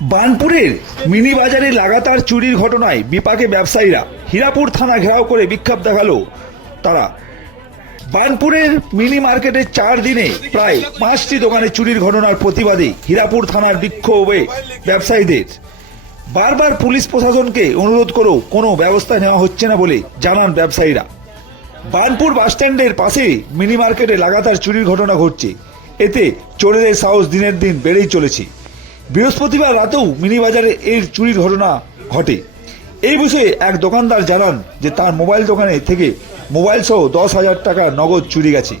বার্নপুরের mini বাজারে লাগাতার চুরির ঘটনায় বিপাকে ব্যবসায়ীরা। হীরাপুর থানা ঘেরাও করে বিক্ষোভ দেখালো তারা। বার্নপুরের মিনি মার্কেটে 4 দিনে প্রায় 5টি দোকানে চুরির ঘটনার প্রতিবাদে হীরাপুর থানার বিক্ষোভে ব্যবসায়ীদের। বারবার পুলিশ প্রশাসনকে অনুরোধ করেও কোনো ব্যবস্থা নেওয়া হচ্ছে না বলে জানান ব্যবসায়ীরা। বার্নপুর বাসস্ট্যান্ডের পাশে মিনি মার্কেটে লাগাতার চুরির ঘটনা ঘটছে, এতে চোরেদের সাহস দিনের দিন বেড়েই চলেছে। বৃহস্পতিবার রাতেও মিনি বাজারে এর চুরির ঘটনা ঘটে। এই বিষয়ে এক দোকানদার জানান যে তার মোবাইল দোকানে থেকে মোবাইল সহ 10,000 টাকা নগদ চুরি গেছে।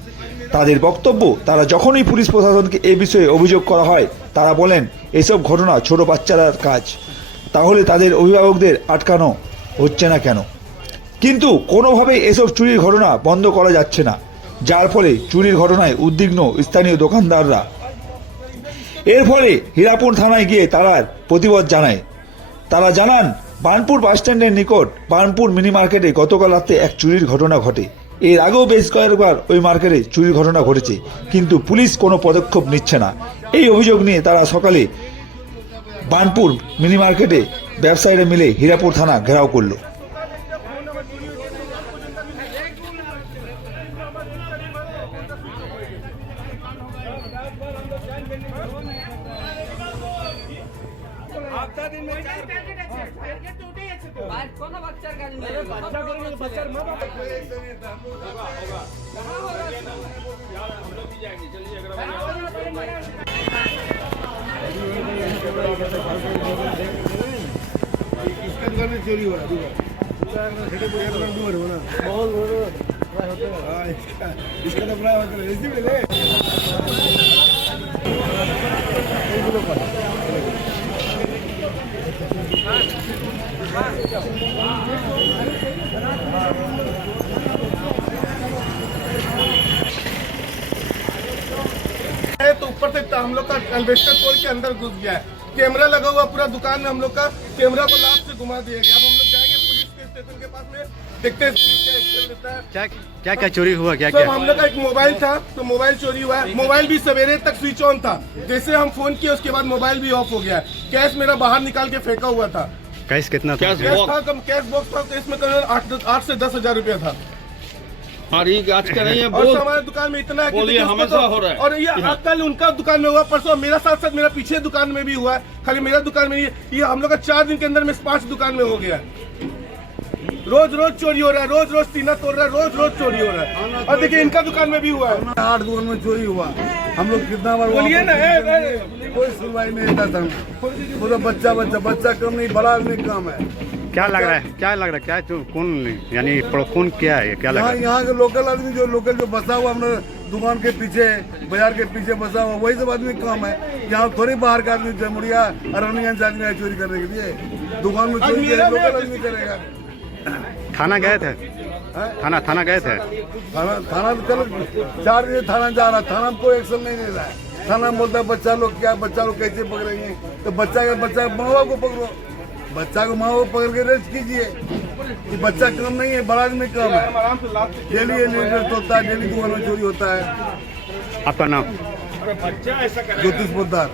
তাদের বক্তব্য, তারা যখনই পুলিশ প্রশাসনকে এই বিষয়ে অভিযোগ করা হয় তারা বলেন এসব ঘটনা ছোট বাচ্চাদের কাজ, তাহলে তাদের অভিভাবকদের আটকানো হচ্ছে না কেন? কিন্তু কোনোভাবেই এসব চুরির ঘটনা বন্ধ করা যাচ্ছে না, যার ফলে চুরির ঘটনায় উদ্বিগ্ন স্থানীয় দোকানদাররা। এর ফলে হীরাপুর থানায় গিয়ে তারা প্রতিবাদ জানায়। তারা জানান, বার্নপুর বাসস্ট্যান্ডের নিকট বার্নপুর মিনি মার্কেটে গতকাল রাতে এক চুরির ঘটনা ঘটে। এর আগেও বেশ কয়েকবার ওই মার্কেটে চুরির ঘটনা ঘটেছে, কিন্তু পুলিশ কোনো পদক্ষেপ নিচ্ছে না। এই অভিযোগ নিয়ে তারা সকালে বার্নপুর মিনি মার্কেটে ব্যবসায়ীরা মিলে হীরাপুর থানা ঘেরাও করল। কোনো বাচ্চার কাজ নেই, বাচ্চা করে বাচ্চার মা বাবা इसका दुकान में चोरी हुआ इसका तो प्राय होता है इसी में ले तो ऊपर से हम लोग का एल्वेस्टर तोड़ के अंदर घुस गया है। कैमरा लगा हुआ पूरा दुकान में, हम लोग का कैमरा को लास्ट से घुमा दिया गया। अब हम लोग जाएंगे पुलिस के स्टेशन के पास में, देखते हैं पुलिस क्या एक्शन लेता है। क्या क्या चोरी हुआ? क्या सब हम लोग का एक मोबाइल था, तो मोबाइल चोरी हुआ है। मोबाइल भी सवेरे तक स्विच ऑन था, जैसे हम फोन किए उसके बाद मोबाइल भी ऑफ हो गया है। कैश मेरा बाहर निकाल के फेंका हुआ था। कैश कितना था? कैश था कम, कैश बॉक्स था, कैश में करीब 8 से 10,000 रुपया था। और ये आज का नहीं है, और हमारे दुकान में इतना है कि बोलिए, देखिए, हमेशा उसको हो रहा है। और ये कल उनका दुकान में हुआ, परसों मेरा साथ साथ मेरा पीछे दुकान में भी हुआ है। खाली मेरा दुकान में ये हम लोग का 4 दिन के अंदर में 5 दुकान में हो गया है। रोज रोज चोरी हो रहा है, रोज रोज टीना तोड़ रहा है, रोज रोज चोरी हो रहा है। और देखिए इनका दुकान में भी हुआ है। 8 दुकान में चोरी हुआ। हम लोग कितना बार बोलिए ना, कोई सुनवाई नहीं होता था। पूरा बच्चा बच्चा बच्चा कम नहीं, बड़ा आदमी कम है। क्या लग रहा है? क्या कौन यानी कौन क्या है? क्या लग रहा है? यहाँ के लोकल आदमी जो बसा हुआ हम दुकान के पीछे, बाजार के पीछे बसा हुआ, वही सब आदमी कम है। यहाँ थोड़ी बाहर का आदमी जमुड़िया अरनियंज आदमी है चोरी करने के लिए। दुकान में चोरी लोकल आदमी करेगा। थाना गए थे? थाना गए थे? थाना चलो 4 दिन थाना जा रहा, थाना में कोई एक्शन नहीं ले रहा है। थाना में बोलता है बच्चा लोग क्या, बच्चा लोग कैसे पकड़ेंगे? तो बच्चा माँ बाप को पकड़ो, बच्चा को माँ बाप पकड़ के रेस्ट कीजिए। कि बच्चा कम नहीं है, बड़ा आदमी कम है। डेली होता है, डेली दुकान में चोरी होता है। आपका नाम? ज्योतिष पोद्दार।